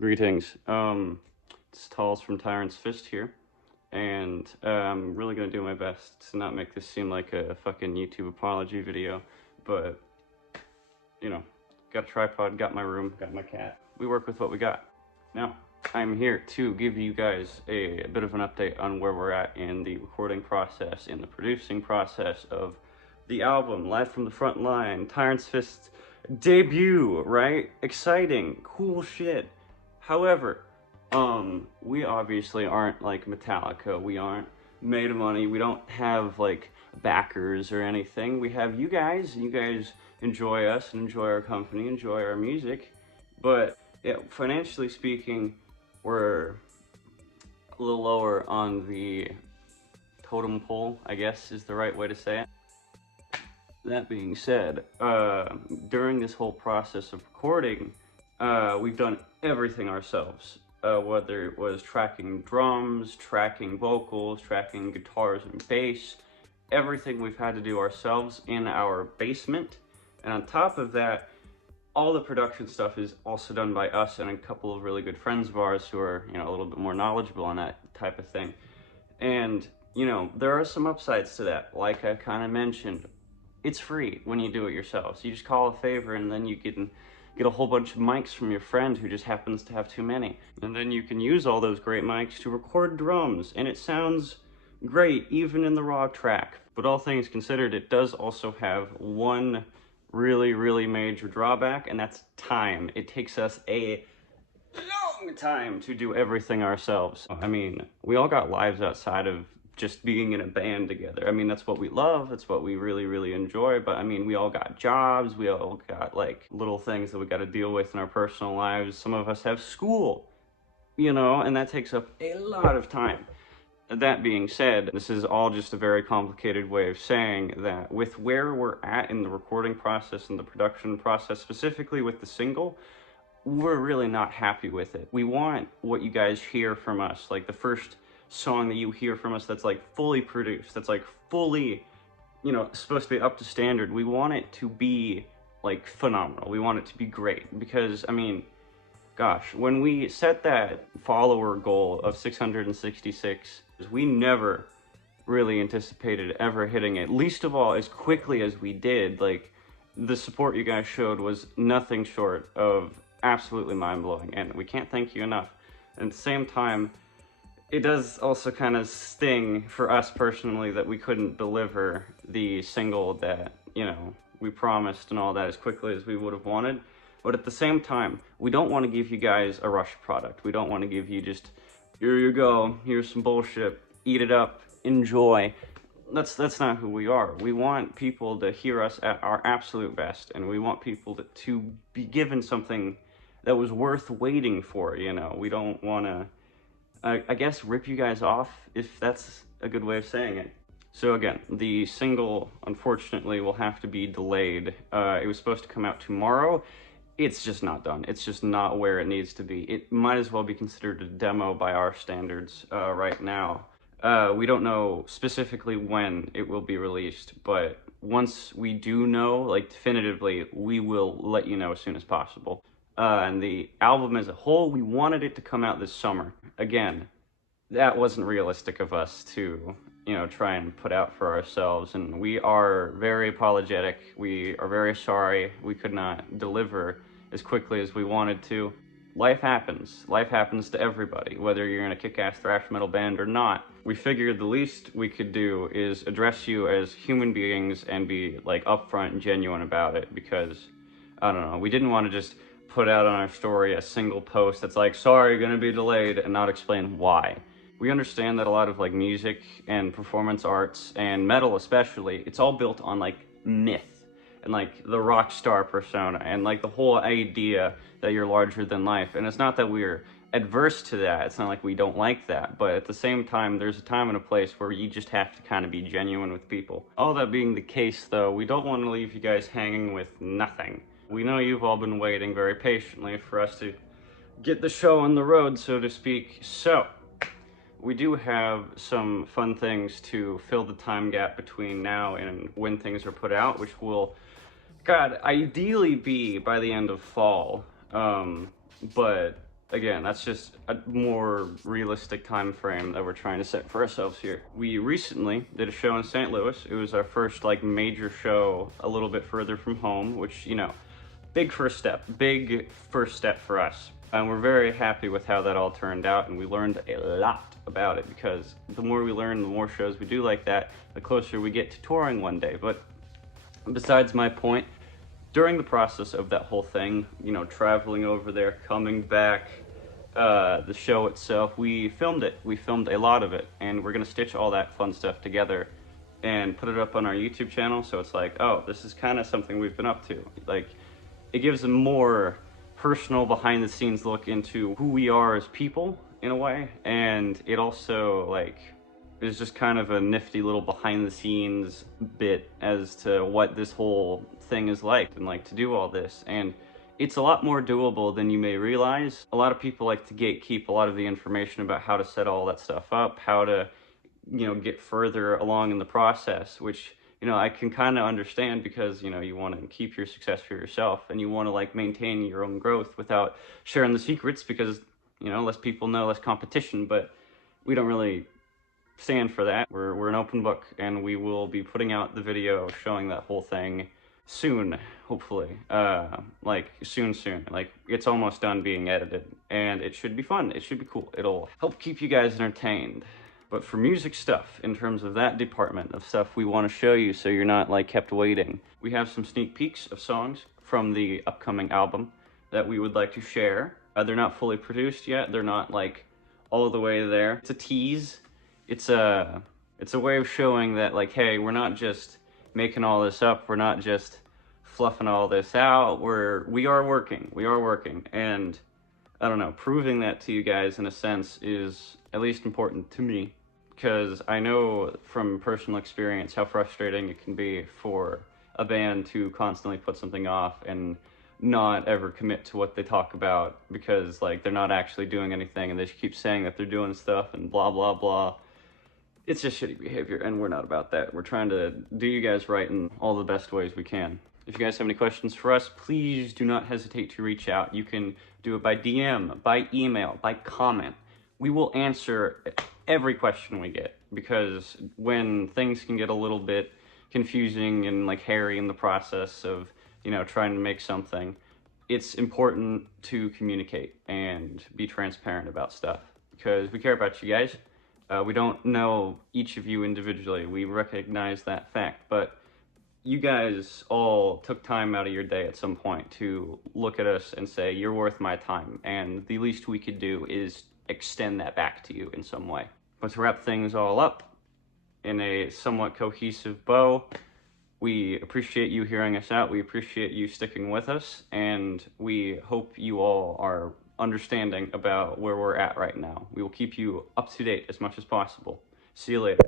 Greetings. It's Talls from Tyrant'S here, and I'm really gonna do my best to not make this seem like a fucking YouTube apology video, but, you know, got a tripod, got my room, got my cat. We work with what we got. Now, I'm here to give you guys a bit of an update on where we're at in the recording process, in the producing process of the album, Live from the Front Line, Tyrant'S debut, right? Exciting, cool shit. However, we obviously aren't like Metallica. We aren't made of money. We don't have like backers or anything. We have you guys. You guys enjoy us and enjoy our company, enjoy our music. But yeah, financially speaking, we're a little lower on the totem pole, I guess is the right way to say it. That being said, during this whole process of recording, we've done everything ourselves, whether it was tracking drums, tracking vocals, tracking guitars and bass, everything we've had to do ourselves in our basement. And on top of that, all the production stuff is also done by us and a couple of really good friends of ours who are, you know, a little bit more knowledgeable on that type of thing. And, you know, there are some upsides to that. Like I kind of mentioned, it's free when you do it yourselves. You just call a favor and then you can get a whole bunch of mics from your friend who just happens to have too many. And then you can use all those great mics to record drums, and it sounds great even in the raw track. But all things considered, it does also have one really major drawback, and that's time. It takes us a long time to do everything ourselves. I mean, we all got lives outside of just being in a band together. I mean, that's what we love, that's what we really enjoy, but I mean, we all got jobs, we all got like little things that we got to deal with in our personal lives. Some of us have school, you know, and that takes up a lot of time. That being said, this is all just a very complicated way of saying that with where we're at in the recording process and the production process, specifically with the single, we're really not happy with it. We want what you guys hear from us, like the first song that you hear from us that's like fully produced, that's like fully, you know, supposed to be up to standard. We want it to be like phenomenal. We want it to be great because, I mean, gosh, when we set that follower goal of 666, we never really anticipated ever hitting it, least of all as quickly as we did. Like, the support you guys showed was nothing short of absolutely mind-blowing, and we can't thank you enough. At the same time, it does also kind of sting for us personally that we couldn't deliver the single that, you know, we promised and all that as quickly as we would have wanted. But at the same time, we don't want to give you guys a rush product. We don't want to give you just, here you go, here's some bullshit, eat it up, enjoy. That's not who we are. We want people to hear us at our absolute best, and we want people to be given something that was worth waiting for, you know. We don't want to, I guess, rip you guys off, if that's a good way of saying it. So again, the single, unfortunately, will have to be delayed. It was supposed to come out tomorrow. It's just not done. It's just not where it needs to be. It might as well be considered a demo by our standards right now. We don't know specifically when it will be released, but once we do know, like definitively, we will let you know as soon as possible. And the album as a whole, we wanted it to come out this summer. Again, that wasn't realistic of us to, you know, try and put out for ourselves, and we are very apologetic. We are very sorry we could not deliver as quickly as we wanted to. Life happens. Life happens to everybody, whether you're in a kick-ass thrash metal band or not. We figured the least we could do is address you as human beings and be like upfront and genuine about it, because, I don't know, we didn't want to just put out on our story a single post that's like, sorry, gonna be delayed, and not explain why. We understand that a lot of like music and performance arts and metal especially, it's all built on like myth and like the rock star persona and like the whole idea that you're larger than life. And it's not that we're adverse to that, it's not like we don't like that, but at the same time, there's a time and a place where you just have to kind of be genuine with people. All that being the case though, we don't want to leave you guys hanging with nothing. We know you've all been waiting very patiently for us to get the show on the road, so to speak. So, we do have some fun things to fill the time gap between now and when things are put out, which will, God, ideally be by the end of fall. But again, that's just a more realistic time frame that we're trying to set for ourselves here. We recently did a show in St. Louis. It was our first like major show a little bit further from home, which, you know, big first step for us. And we're very happy with how that all turned out, and we learned a lot about it, because the more we learn, the more shows we do like that, the closer we get to touring one day. But besides my point, during the process of that whole thing, you know, traveling over there, coming back, the show itself, we filmed it. We filmed a lot of it, and we're gonna stitch all that fun stuff together and put it up on our YouTube channel, so it's like, oh, this is kind of something we've been up to. Like, it gives a more personal, behind-the-scenes look into who we are as people, in a way, and it also, like, is just kind of a nifty little behind-the-scenes bit as to what this whole thing is like, and like to do all this. And it's a lot more doable than you may realize. A lot of people like to gatekeep a lot of the information about how to set all that stuff up, how to, you know, get further along in the process, which, you know, I can kind of understand, because, you know, you want to keep your success for yourself, and you want to like maintain your own growth without sharing the secrets, because, you know, less people know, less competition. But we don't really stand for that. We're an open book, and we will be putting out the video showing that whole thing soon, hopefully. Like soon. Like, it's almost done being edited, and it should be fun. It should be cool. It'll help keep you guys entertained. But for music stuff, in terms of that department of stuff we want to show you so you're not like kept waiting, we have some sneak peeks of songs from the upcoming album that we would like to share. They're not fully produced yet. They're not like all the way there. It's a tease. It's a way of showing that, like, hey, we're not just making all this up. We're not just fluffing all this out. We are working. And I don't know, proving that to you guys in a sense is at least important to me, because I know from personal experience how frustrating it can be for a band to constantly put something off and not ever commit to what they talk about, because like they're not actually doing anything, and they just keep saying that they're doing stuff and blah blah blah. It's just shitty behavior, and we're not about that. We're trying to do you guys right in all the best ways we can. If you guys have any questions for us, please do not hesitate to reach out. You can do it by DM, by email, by comment. We will answer every question we get, because when things can get a little bit confusing and like hairy in the process of, you know, trying to make something, it's important to communicate and be transparent about stuff, because we care about you guys. We don't know each of you individually. We recognize that fact, but you guys all took time out of your day at some point to look at us and say, you're worth my time, and the least we could do is extend that back to you in some way. But to wrap things all up in a somewhat cohesive bow, we appreciate you hearing us out. We appreciate you sticking with us, and we hope you all are understanding about where we're at right now. We will keep you up to date as much as possible. See you later.